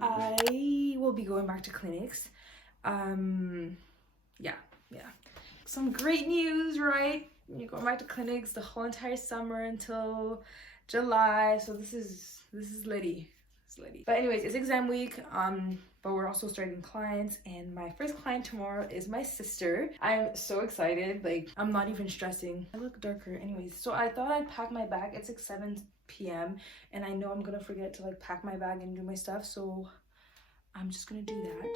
I will be going back to clinics. Yeah. Some great news, right? You're going back to clinics the whole entire summer until July. So this is litty. It's litty. But anyways, it's exam week. But we're also starting clients, and my first client tomorrow is my sister. I'm so excited. Like, I'm not even stressing. I look darker anyways. So I thought I'd pack my bag. It's like 7 p.m. and I know I'm gonna forget to like pack my bag and do my stuff. So I'm just gonna do that.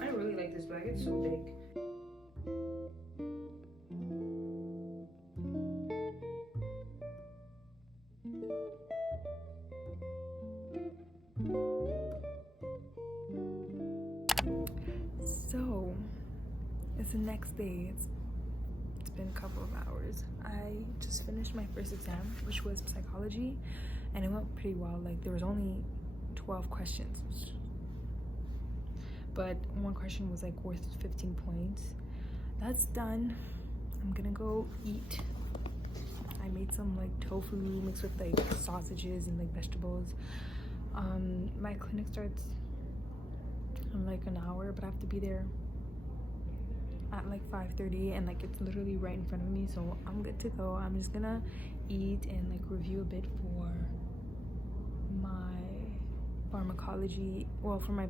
I really like this bag. It's so big. So it's the next day. It's been a couple of hours. I just finished my first exam, which was psychology, and it went pretty well. Like, there was only 12 questions, but one question was like worth 15 points. That's done. I'm gonna go eat. I made some like tofu mixed with like sausages and like vegetables. My clinic starts in like an hour, but I have to be there at like 5:30, and like it's literally right in front of me, so I'm good to go. I'm just gonna eat and like review a bit for my pharmacology, well, for my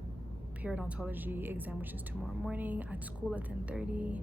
periodontology exam, which is tomorrow morning at school at 10:30.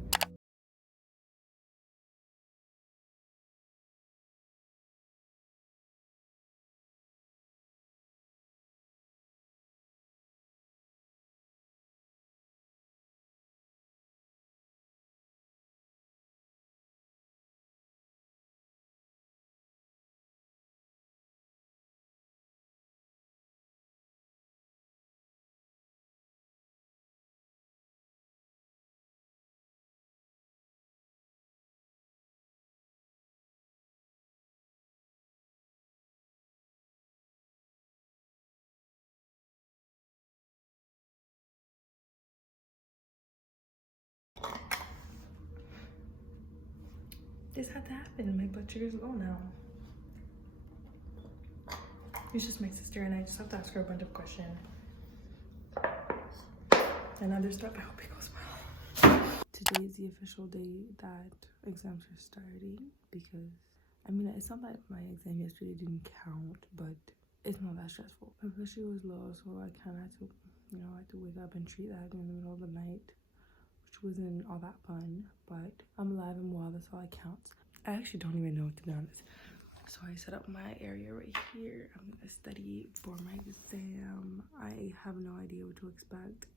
This had to happen. My blood sugar's low now. It's just my sister, and I just have to ask her a bunch of questions and other stuff. I hope it goes well. Today is the official day that exams are starting, because I mean, it's not that my exam yesterday didn't count, but it's not that stressful. My blood sugar was low, so I kind of had to, I had to wake up and treat that in the middle of the night, which wasn't all that fun, but I'm alive and well. That's all that counts. I actually don't even know, to be honest. So I set up my area right here. I'm gonna study for my exam. I have no idea what to expect.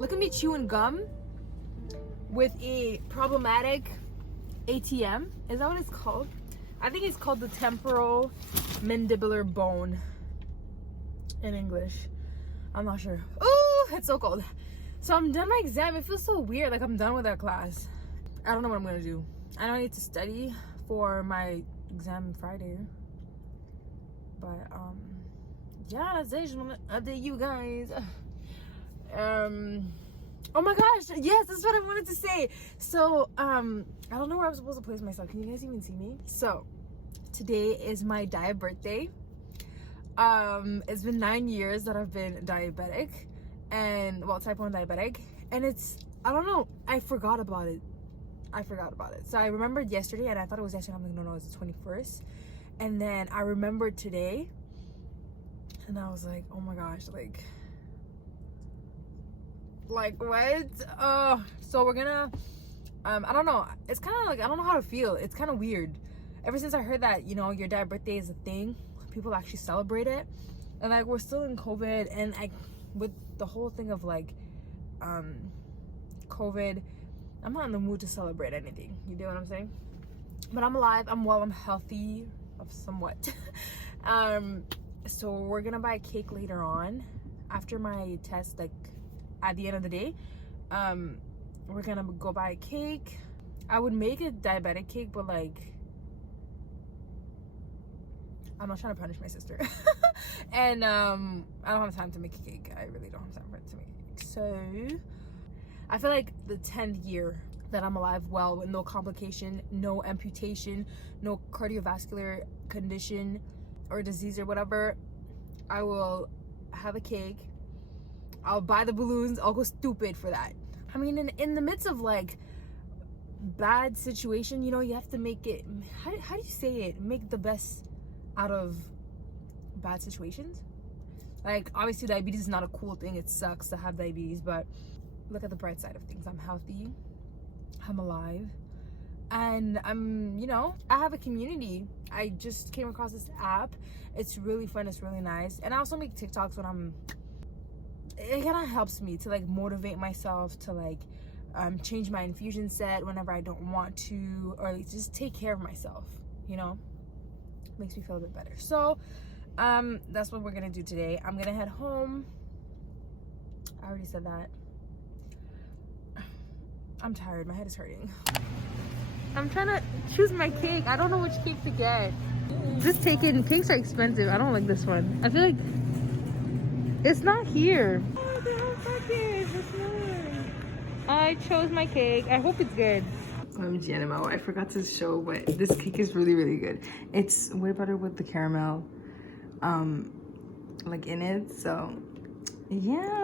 Look at me chewing gum with a problematic ATM. Is that what it's called? I think it's called the temporal mandibular bone in English. I'm not sure. Oh, it's so cold. So I'm done my exam. It feels so weird, like I'm done with that class. I don't know what I'm gonna do. I know I need to study for my exam Friday, but yeah, that's it. Just wanna update you guys. Oh my gosh, yes, that's what I wanted to say. So I don't know where I'm supposed to place myself. Can you guys even see me? So today is my diabirthday. It's been 9 years that I've been diabetic, and well, type 1 diabetic, and I don't know, I forgot about it. So I remembered yesterday, and I thought it was yesterday. I'm like, no, it's the 21st. And then I remembered today, and I was like, oh my gosh, like what? So we're gonna I don't know, it's kind of like, I don't know how to feel. It's kind of weird. Ever since I heard that, your diabirthday is a thing, people actually celebrate it, and like, we're still in COVID, and with the whole thing of like COVID, I'm not in the mood to celebrate anything. You know what I'm saying? But I'm alive, I'm well, I'm healthy of somewhat. So we're gonna buy a cake later on after my test, like at the end of the day, We're gonna go buy a cake. I would make a diabetic cake, but like, I'm not trying to punish my sister. And I don't have time to make a cake. I really don't have time for it to make a cake. So I feel like the 10th year that I'm alive, well, with no complication, no amputation, no cardiovascular condition or disease or whatever, I will have a cake. I'll buy the balloons. I'll go stupid for that. I mean, in the midst of like bad situation, you know, you have to make it, how do you say it? Make the best out of bad situations. Like, obviously diabetes is not a cool thing. It sucks to have diabetes, but look at the bright side of things. I'm healthy, I'm alive, and I'm, you know, I have a community. I just came across this app. It's really fun, it's really nice. And I also make TikToks when it kind of helps me to like motivate myself to like change my infusion set whenever I don't want to, or like just take care of myself, you know. Makes me feel a bit better. So that's what we're gonna do today. I'm gonna head home. I already said that. I'm tired, my head is hurting. I'm trying to choose my cake. I don't know which cake to get. Just taking, cakes are expensive. I don't like this one. I feel like it's not here. Oh, they have package. It's not. I chose my cake. I hope it's good. I'm GNMO. I forgot to show, but this cake is really, really good. It's way better with the caramel like in it. So yeah.